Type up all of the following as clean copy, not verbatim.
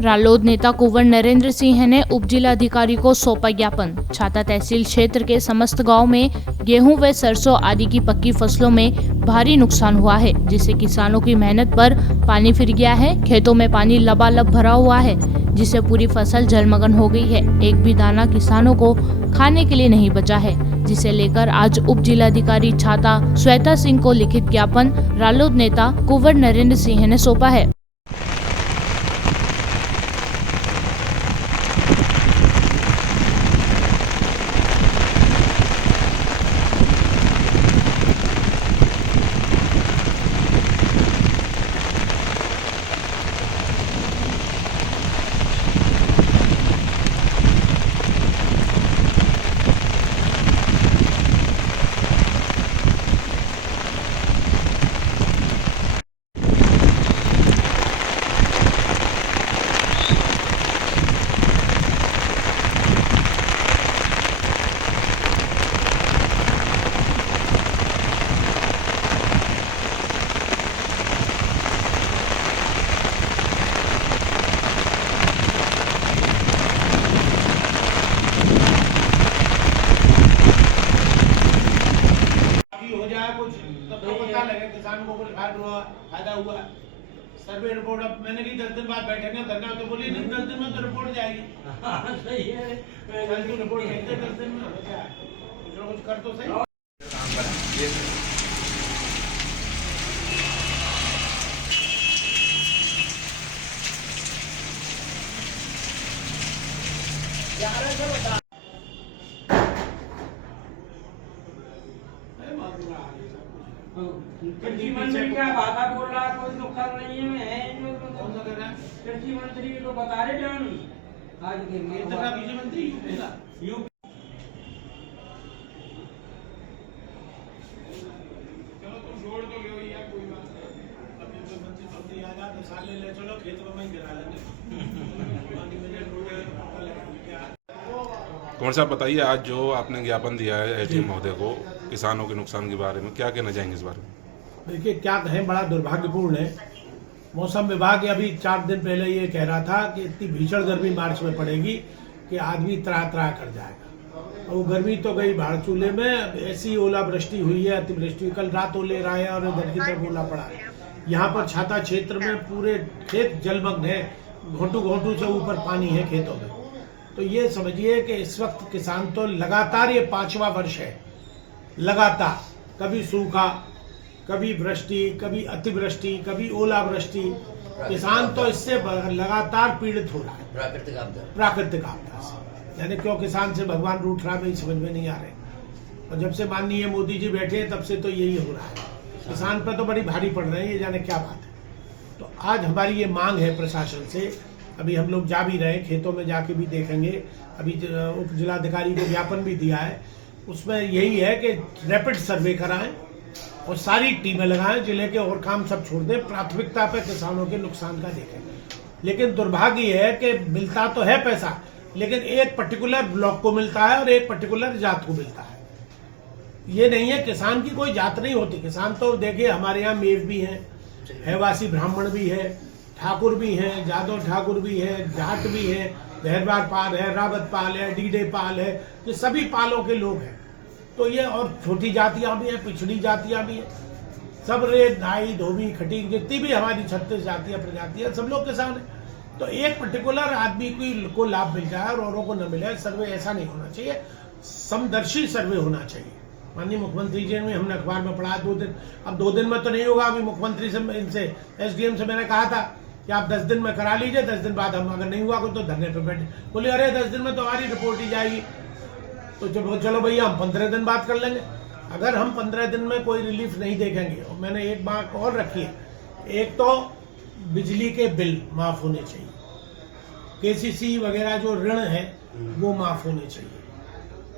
रालोद नेता कुंवर नरेंद्र सिंह ने उप जिलाधिकारी को सौंपा ज्ञापन। छाता तहसील क्षेत्र के समस्त गांव में गेहूं व सरसों आदि की पक्की फसलों में भारी नुकसान हुआ है, जिससे किसानों की मेहनत पर पानी फिर गया है। खेतों में पानी लबालब भरा हुआ है, जिससे पूरी फसल जलमग्न हो गई है। एक भी दाना किसानों को खाने के लिए नहीं बचा है, जिसे लेकर आज उप जिलाधिकारी छाता श्वेता सिंह को लिखित ज्ञापन रालोद नेता कुंवर नरेंद्र सिंह ने सौंपा है। कुछ तब तो पता लगे किसान को कुछ फायदा हुआ। सर्वे रिपोर्ट अब मैंने की 10 दिन बाद बैठेंगे धरना, तो बोली नहीं 10 दिन में तो रिपोर्ट जाएगी। सही है, कल की रिपोर्ट भेजते 10 दिन में हो जाए, कुछ ना कुछ कर तो सही। कृषि मंत्री क्या भाषा बोल रहा है, कोई नुकसान नहीं है। कौन सा कर रहा है? कृषि मंत्री तो बता रहे जान आज के कृषि मंत्री यूपी का चलो तुम छोड़ तो लो यार, कोई बात नहीं। अभी कोई मंत्री आ जाए तो साले ले चलो खेत में ही गिरा लेंगे। कुंवर साहब बताइए, आज जो आपने ज्ञापन दिया है एसडीएम महोदय को किसानों के नुकसान के बारे में, क्या कहना चाहेंगे इस बारे में? देखिए क्या कहें, बड़ा दुर्भाग्यपूर्ण है। मौसम विभाग अभी 4 दिन पहले ये कह रहा था कि इतनी भीषण गर्मी मार्च में पड़ेगी कि आदमी त्राह त्राह कर जाएगा। और वो गर्मी तो गई भाड़ चूल्हे में। ऐसी ओलावृष्टि हुई है, अतिवृष्टि। कल रात ओले रहा है और इधर की तरफ ओला पड़ा है। यहाँ पर छाता क्षेत्र में पूरे खेत जलमग्न है, घोंटू घोंटू से ऊपर पानी है खेतों में। तो ये समझिए कि इस वक्त किसान तो लगातार, ये 5वां वर्ष है लगातार, कभी सूखा, कभी वृष्टि, कभी अतिवृष्टि, कभी ओलावृष्टि। किसान तो इससे लगातार पीड़ित हो रहा है प्राकृतिक आपदा से। यानी क्यों किसान से भगवान रूठ रहा है, समझ में नहीं आ रहे। और जब से माननीय मोदी जी बैठे तब से तो यही हो रहा है। किसान पर तो बड़ी भारी पड़ रही है, ये जाने क्या बात है। तो आज हमारी ये मांग है प्रशासन से। अभी हम लोग जा भी रहे, खेतों में जाके भी देखेंगे। अभी उप जिलाधिकारी को ज्ञापन भी दिया है, उसमें यही है कि रैपिड सर्वे कराएं और सारी टीमें लगाएं जिले के, और काम सब छोड़ दें, प्राथमिकता पे किसानों के नुकसान का देखें। लेकिन दुर्भाग्य है कि मिलता तो है पैसा, लेकिन एक पर्टिकुलर ब्लॉक को मिलता है और एक पर्टिकुलर जात को मिलता है। ये नहीं है, किसान की कोई जात नहीं होती। किसान तो देखिए हमारे यहाँ मेव भी है, हैवासी ब्राह्मण भी है, ठाकुर भी हैं, जादव ठाकुर भी है, जाट भी है, बहरवार पाल है, रावत पाल है, डीडे पाल है, ये सभी पालों के लोग हैं। तो ये और छोटी जातियां भी हैं, पिछड़ी जातियां भी हैं, सब रेत नाई धोबी खटीक जितनी भी हमारी 36 जातियां प्रजातियां, सब लोग किसान हैं। तो एक पर्टिकुलर आदमी को लाभ मिल जाए और औरों को न मिले, सर्वे ऐसा नहीं होना चाहिए। समदर्शी सर्वे होना चाहिए। माननीय मुख्यमंत्री जी ने, हमने अखबार में पढ़ा 2 दिन, अब 2 दिन में तो नहीं होगा। अभी मुख्यमंत्री से, इनसे एसडीएम से मैंने कहा था कि आप 10 दिन में करा लीजिए, 10 दिन बाद हम अगर नहीं हुआ तो धरने पे बैठे। बोले अरे 10 दिन में तो हमारी रिपोर्ट ही जाएगी। तो जब चलो भैया हम 15 दिन बाद कर लेंगे। अगर हम 15 दिन में कोई रिलीफ नहीं देखेंगे, और मैंने एक बात और रखी है, एक तो बिजली के बिल माफ होने चाहिए, केसीसी वगैरह जो ऋण है वो माफ होने चाहिए।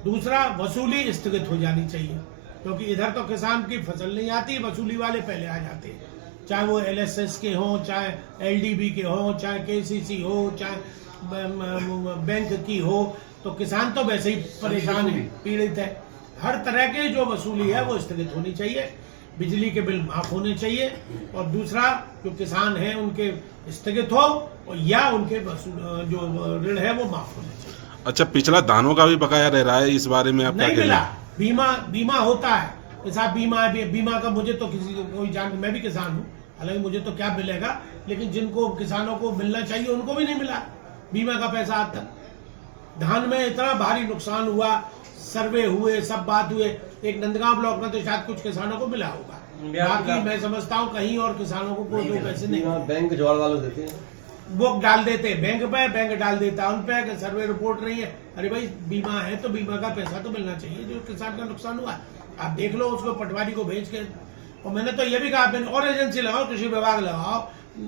दूसरा, वसूली स्थगित हो जानी चाहिए, क्योंकि इधर तो किसान की फसल नहीं आती, वसूली वाले पहले आ जाते हैं। चाहे वो एलएसएस के हों, चाहे एलडीबी के हों, चाहे केसीसी हो, चाहे बैंक की हो, तो किसान तो वैसे ही परेशान है, पीड़ित है। हर तरह के जो वसूली है वो स्थगित होनी चाहिए, बिजली के बिल माफ होने चाहिए। और दूसरा, जो किसान हैं उनके स्थगित हो और या उनके जो ऋण है वो माफ होना चाहिए। अच्छा, पिछला धानों का भी बकाया रह रहा है, इस बारे में आप क्या नहीं कहेंगे? मिला, बीमा होता है कि साहब बीमा है, बीमा का मुझे तो किसी को कोई जान, मैं भी किसान हूँ, हालांकि मुझे तो क्या मिलेगा, लेकिन जिनको किसानों को मिलना चाहिए उनको भी नहीं मिला बीमा का पैसा आज तक। धान में इतना भारी नुकसान हुआ, सर्वे हुए, सब बात हुए, एक नंदगांव ब्लॉक में तो शायद कुछ किसानों को मिला होगा, बाकी मैं समझता हूँ कहीं और किसानों को कोई पैसे नहीं, बैंक जोड़ वालों देते हैं, वो डाल देते हैं बैंक पे, बैंक डाल देता है उन पे कि सर्वे रिपोर्ट नहीं है। अरे भाई बीमा है तो बीमा का पैसा तो मिलना चाहिए, जो किसान का नुकसान हुआ आप देख लो, उसको पटवारी को भेज के। और मैंने तो ये भी कहा और एजेंसी लगाओ, कृषि विभाग लगाओ,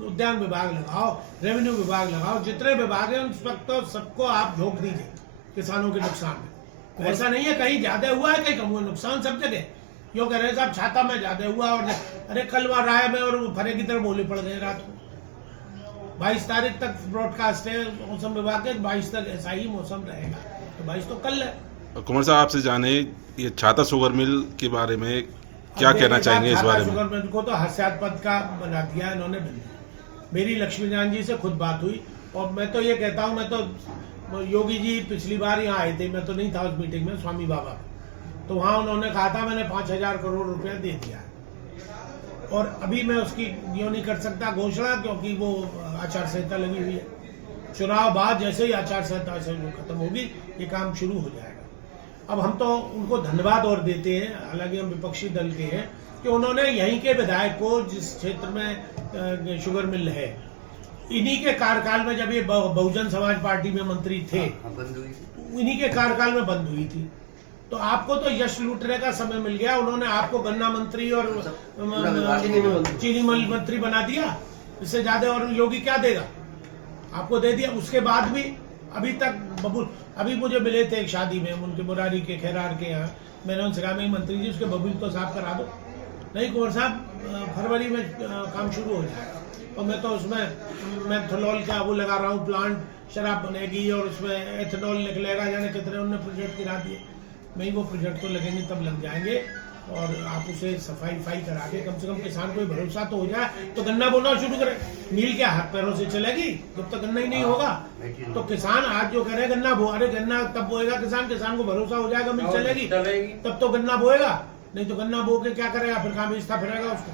उद्यान विभाग लगाओ, रेवेन्यू विभाग लगाओ, जितने विभाग है उन तो सबको आप झोंक दीजिए किसानों के नुकसान में। ऐसा नहीं है कहीं ज्यादा हुआ है कहीं कम हुआ, नुकसान सब जगह। यो कह रहे साहब छाता में ज्यादा हुआ, और अरे कल वहां राय में और फरे की तरफ बोले पड़ गए रात को। 22 तारीख तक ब्रॉडकास्ट है मौसम विभाग के, 22 तक ऐसा ही मौसम रहेगा, तो 22 तो कल है। कुमार साहब, आपसे जाने ये छाता शुगर मिल के बारे में क्या कहना चाहेंगे इस बारे में? शुगर मिल को तो हास्यास्पद का बना दिया इन्होंने। मेरी लक्ष्मीनारायण जी से खुद बात हुई, और मैं तो ये कहता हूँ, मैं तो योगी जी पिछली बार यहाँ आए थे, मैं तो नहीं था उस मीटिंग में, स्वामी बाबा, तो वहाँ उन्होंने कहा था मैंने 5,000 करोड़ रुपया दे दिया, और अभी मैं उसकी यो नहीं कर सकता घोषणा, क्योंकि वो आचार संहिता लगी हुई है। चुनाव बाद जैसे ही आचार संहिता खत्म होगी ये काम शुरू हो जाएगा। अब हम तो उनको धन्यवाद और देते हैं, हालांकि हम विपक्षी दल के हैं, कि उन्होंने यहीं के विधायक को, जिस क्षेत्र में शुगर मिल है, इन्हीं के कार्यकाल में, जब ये बहुजन समाज पार्टी में मंत्री थे, इन्हीं के कार्यकाल में बंद हुई थी, तो आपको तो यश लूटने का समय मिल गया। उन्होंने आपको गन्ना मंत्री और चीनी मिल मंत्री बना दिया, इससे ज्यादा और योगी क्या देगा? आपको दे दिया। उसके बाद भी अभी तक बबूल, अभी मुझे मिले थे एक शादी में उनके मुरारी के खेरार के यहाँ, मैंने उनसे कहा मैं मंत्री जी उसके बबूल तो साफ करा दो। नहीं कुंवर साहब, फरवरी में काम शुरू हो जाएगा, और मैं तो उसमें मेथनॉल का वो लगा रहा हूँ प्लांट, शराब बनेगी और उसमें एथेनॉल निकलेगा, जाने कितने उन्होंने प्रोजेक्ट गिरा दिए। नहीं, वो प्रोजेक्ट तो लगेंगे तब लग जाएंगे, और आप उसे सफाई करा के कम से कम किसान को भरोसा तो हो जाए, तो गन्ना बोना शुरू करे। नील क्या हाथ पैरों से चलेगी जब तक गन्ना ही नहीं होगा? तो किसान आज जो कह रहे गन्ना बो, अरे गन्ना तब बोएगा किसान को भरोसा हो जाएगा मिल चलेगी तब तो गन्ना बोएगा, नहीं तो गन्ना बो के क्या करेगा, फिर कहाँ बेचता फिरेगा उसको।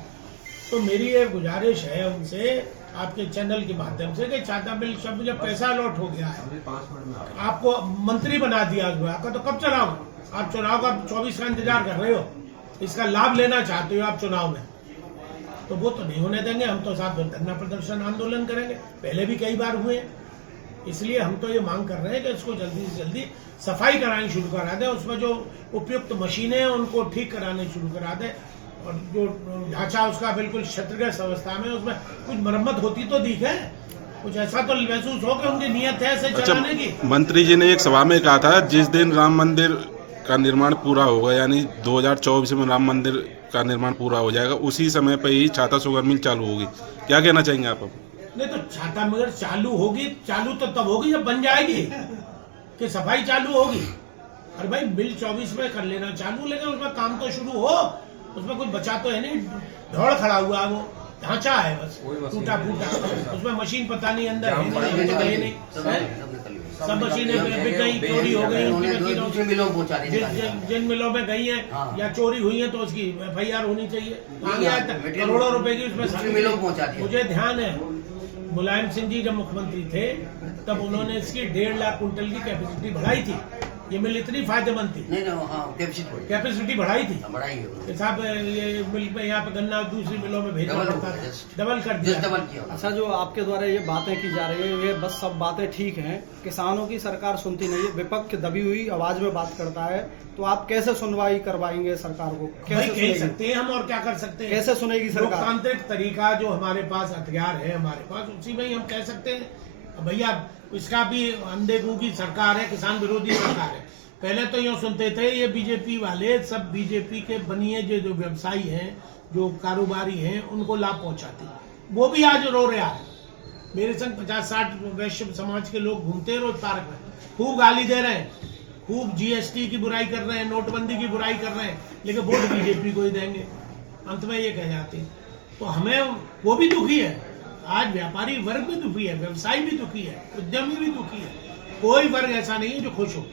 तो मेरी ये गुजारिश है उनसे, आपके चैनल के माध्यम से, कि छाता मिल शब्द जब पैसा अलॉट हो गया है, आपको मंत्री बना दिया आपका, तो कब चलाओ? आप चुनाव का 24 का इंतजार कर रहे हो, इसका लाभ लेना चाहते हो आप चुनाव में, तो वो तो नहीं होने देंगे। हम तो साथ धरना प्रदर्शन आंदोलन करेंगे, पहले भी कई बार हुए। इसलिए हम तो ये मांग कर रहे हैं कि इसको जल्दी से जल्दी सफाई करानी शुरू करा दें, उसमें जो उपयुक्त मशीनें हैं उनको ठीक कराने शुरू करा दें, और जो ढांचा उसका बिल्कुल क्षतिग्रस्त अवस्था में, उसमें कुछ मरम्मत होती तो दिखे, कुछ ऐसा तो महसूस हो कि उनकी नीयत है ऐसे चलाने की। मंत्री जी ने एक सभा में कहा था जिस दिन राम मंदिर का निर्माण पूरा होगा, यानी 2024 में राम मंदिर का निर्माण पूरा हो जाएगा, उसी समय पे ही छाता शुगर मिल चालू होगी। क्या कहना चाहेंगे आप? नहीं तो छाता मगर चालू होगी, चालू तो तब होगी जब बन जाएगी, कि सफाई चालू होगी। अरे भाई मिल 24 में कर लेना चालू, लेकिन उसमें काम तो शुरू हो, उसमें कुछ बचा तो है नहीं, दौड़ खड़ा हुआ वो ढांचा है बस टूटा फूटा, उसमें मशीन पता नहीं अंदर है नहीं, सब मशीनें बिक गई, चोरी हो गई उनकी मशीनों, जिन मिलों में गई हैं या चोरी हुई है तो उसकी FIR होनी चाहिए। करोड़ों रुपए की उसमें। मुझे ध्यान है मुलायम सिंह जी जब मुख्यमंत्री थे तब उन्होंने इसकी 1.5 लाख कुंटल की कैपेसिटी बढ़ाई थी। ये मिल इतनी फायदेमंद थी, कैपेसिटी बढ़ाई थी साहब। ये मिल पे यहाँ पे गन्ना दूसरी मिलों में भेजना पड़ता था, डबल कर दिया। अच्छा, जो आपके द्वारा ये बातें की जा रही है, ये बस सब बातें ठीक हैं, किसानों की सरकार सुनती नहीं है, विपक्ष दबी हुई आवाज में बात करता है, तो आप कैसे सुनवाई करवाएंगे सरकार को? कैसे कह सकते हैं हम, और क्या कर सकते हैं? कैसे सुनेगी सरकार? लोकतांत्रिक तरीका जो हमारे पास हथियार है हमारे पास, उसी में ही हम कह सकते हैं। भैया इसका भी अंधेगू की सरकार है, किसान विरोधी सरकार है। पहले तो यूँ सुनते थे ये बीजेपी वाले सब बीजेपी के बनिए जो व्यवसायी हैं, जो कारोबारी हैं, उनको लाभ पहुंचाते, वो भी आज रो रहा है। मेरे संग 50-60 वैश्य समाज के लोग घूमते हैं रोज पार्क में, खूब गाली दे रहे हैं, खूब GST की बुराई कर रहे हैं, नोटबंदी की बुराई कर रहे हैं, लेकिन वोट बीजेपी को ही देंगे, अंत में ये कह जाते हैं। तो हमें वो भी दुखी है, आज व्यापारी वर्ग भी दुखी है, व्यवसायी भी दुखी है, उद्यमी भी दुखी है। कोई वर्ग ऐसा नहीं है जो खुश हो।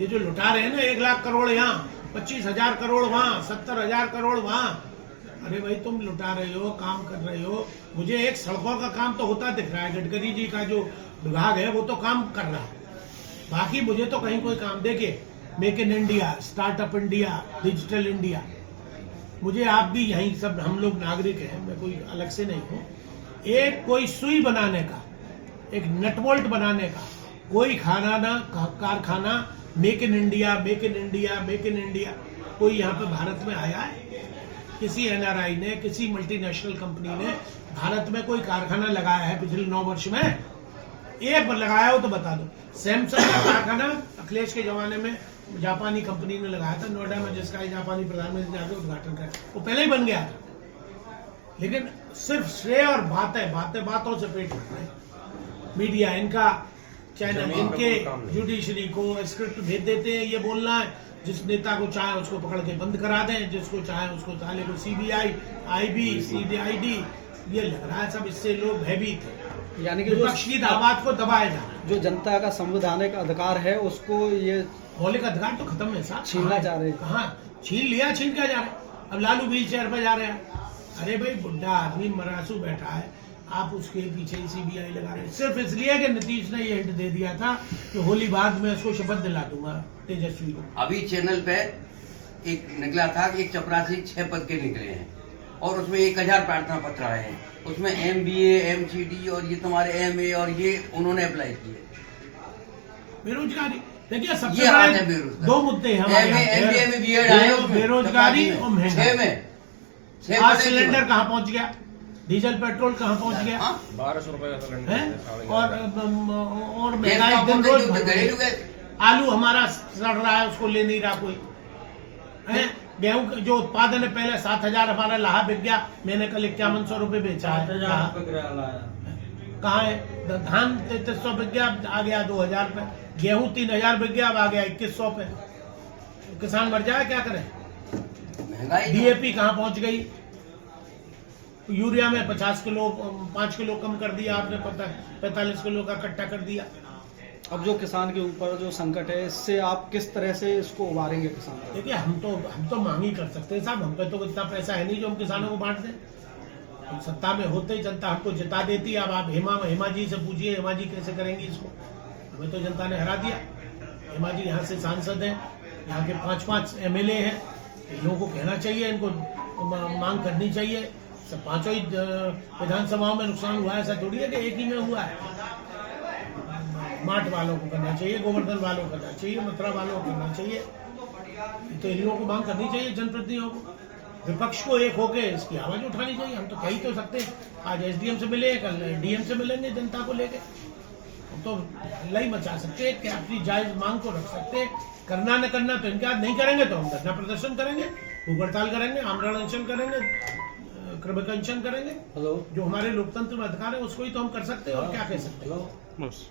ये जो लुटा रहे हैं ना 1 लाख करोड़ यहाँ, 25,000 करोड़ वहाँ, 70,000 करोड़ वहाँ, अरे भाई तुम लुटा रहे हो, काम कर रहे हो। मुझे एक सड़कों का काम तो होता दिख रहा है, गडकरी जी का जो विभाग है वो तो काम कर रहा है, बाकी मुझे तो कहीं कोई काम देखे। Make in India, startup India, digital India, मुझे आप भी यहीं सब हम लोग नागरिक हैं, मैं कोई अलग से नहीं हूँ। एक कोई सुई बनाने का, एक नटबोल्ट बनाने का कोई कारखाना make in India, make in India, make in India कोई यहाँ पे भारत में आया है? किसी एनआरआई ने, किसी मल्टीनेशनल कंपनी ने भारत में कोई कारखाना लगाया है पिछले 9 वर्ष में? एक बार लगाया हो तो बता दो। सैमसंग का कारखाना अखिलेश के जमाने में जापानी कंपनी ने लगाया था नोएडा में, जिसका जापानी प्रधानमंत्री ने जाकर उद्घाटन किया, वो पहले ही बन गया था। लेकिन सिर्फ श्रेय और बातों से पेट भर रहे हैं। मीडिया इनका, चैनल इनके, जुडिशरी को स्क्रिप्ट भेज देते हैं, ये बोलना है, जिस नेता को चाहे उसको पकड़ के बंद करा दें, जिसको चाहे उसको साले को सीबीआई, आईबी, सीआईडी, ये लग रहा है सब इससे लोग भयभीत हैं। यानी कि विपक्ष की आवाज को दबाया जा रहा है। जो जनता का संवैधानिक अधिकार है उसको ये मौलिक अधिकार तो खत्म है साहब, छीनना चाह रहे हैं। कहाँ छीन लिया, छीन क्या जा रहे हैं? अब लालू व्हील चेयर पर जा रहे हैं। अरे भाई बुढ़ा आदमी मरासू बैठा है, आप उसके पीछे सीबीआई लगा रहे हैं सिर्फ इसलिए कि नीतीश ने ये हिंट दे दिया था कि होली बाद में उसको शपथ दिला दूंगा तेजस्वी को। अभी चैनल पे एक निकला था कि एक चपरासी 6 पद के निकले हैं और उसमें 1000 प्रार्थना पत्र आए हैं, उसमें MBA, MCD और ये तुम्हारे MA और ये उन्होंने अप्लाई किए। बेरोजगारी देखिए सबसे ये हाथ बड़े है बेरोजगारी। 2 मुद्दे हैं हमारे यहाँ। MBA में BEd आए हैं, बेरोजगारी और महंगाई। 6 आज सिलेंडर कहाँ पहुँच गया, डीजल पेट्रोल कहाँ पहुँच गया, 1200 रुपए का सिलेंडर है? है, और महंगाई दिन रोज बढ़ रही है। आलू हमारा सड़ रहा है, उसको ले नहीं रहा कोई है। गेहूं जो उत्पादन है पहले 7,000 हमारा लाहा बिक गया, मैंने कल 5100 रुपए बेचा है। कहाँ है? धान 3300 बिक गया, आ गया 2000 पे। गेहूं 3000 बिक गया, अब आ गया 2100 पे। किसान मर जाए, क्या करे? महंगाई डीएपी कहाँ पहुंच गई? यूरिया में 5 किलो कम कर दिया आपने, 45 किलो का कट्टा कर दिया। अब जो किसान के ऊपर जो संकट है, इससे आप किस तरह से इसको उबारेंगे किसान? देखिए हम तो मांग ही कर सकते हैं साहब, हम पे तो इतना पैसा है नहीं जो हम किसानों को बांट दें। हम सत्ता में होते ही जनता हमको जिता देती है। अब आप हेमा जी से पूछिए, हेमा जी कैसे करेंगी इसको? हमें तो जनता ने हरा दिया। हेमा जी यहाँ से सांसद हैं, यहाँ के 5 MLA हैं, इन लोगों को कहना चाहिए, इनको मांग करनी चाहिए। सब 5 ही विधानसभाओं में नुकसान हुआ है, ऐसा थोड़ी है कि एक ही में हुआ है। माट वालों को करना चाहिए, गोवर्धन वालों को करना चाहिए, मथुरा वालों को करना चाहिए। तो इन लोगों को मांग करनी चाहिए, जनप्रतिनिधियों को, विपक्ष को एक होके इसकी आवाज उठानी चाहिए। हम तो कह ही तो सकते हैं, आज SDM से मिले, कल DM से मिलेंगे जनता को लेके, हम तो लई मचा सकते हैं कि अपनी जायज मांग को रख सकते हैं। करना न करना तो इनका नहीं करेंगे तो हम धरना प्रदर्शन करेंगे, भूख हड़ताल करेंगे, आमरण अनशन करेंगे, कृपया अनशन करेंगे। जो हमारे लोकतंत्र में अधिकार है उसको ही तो हम कर सकते हैं, और क्या कह सकते हैं। बस।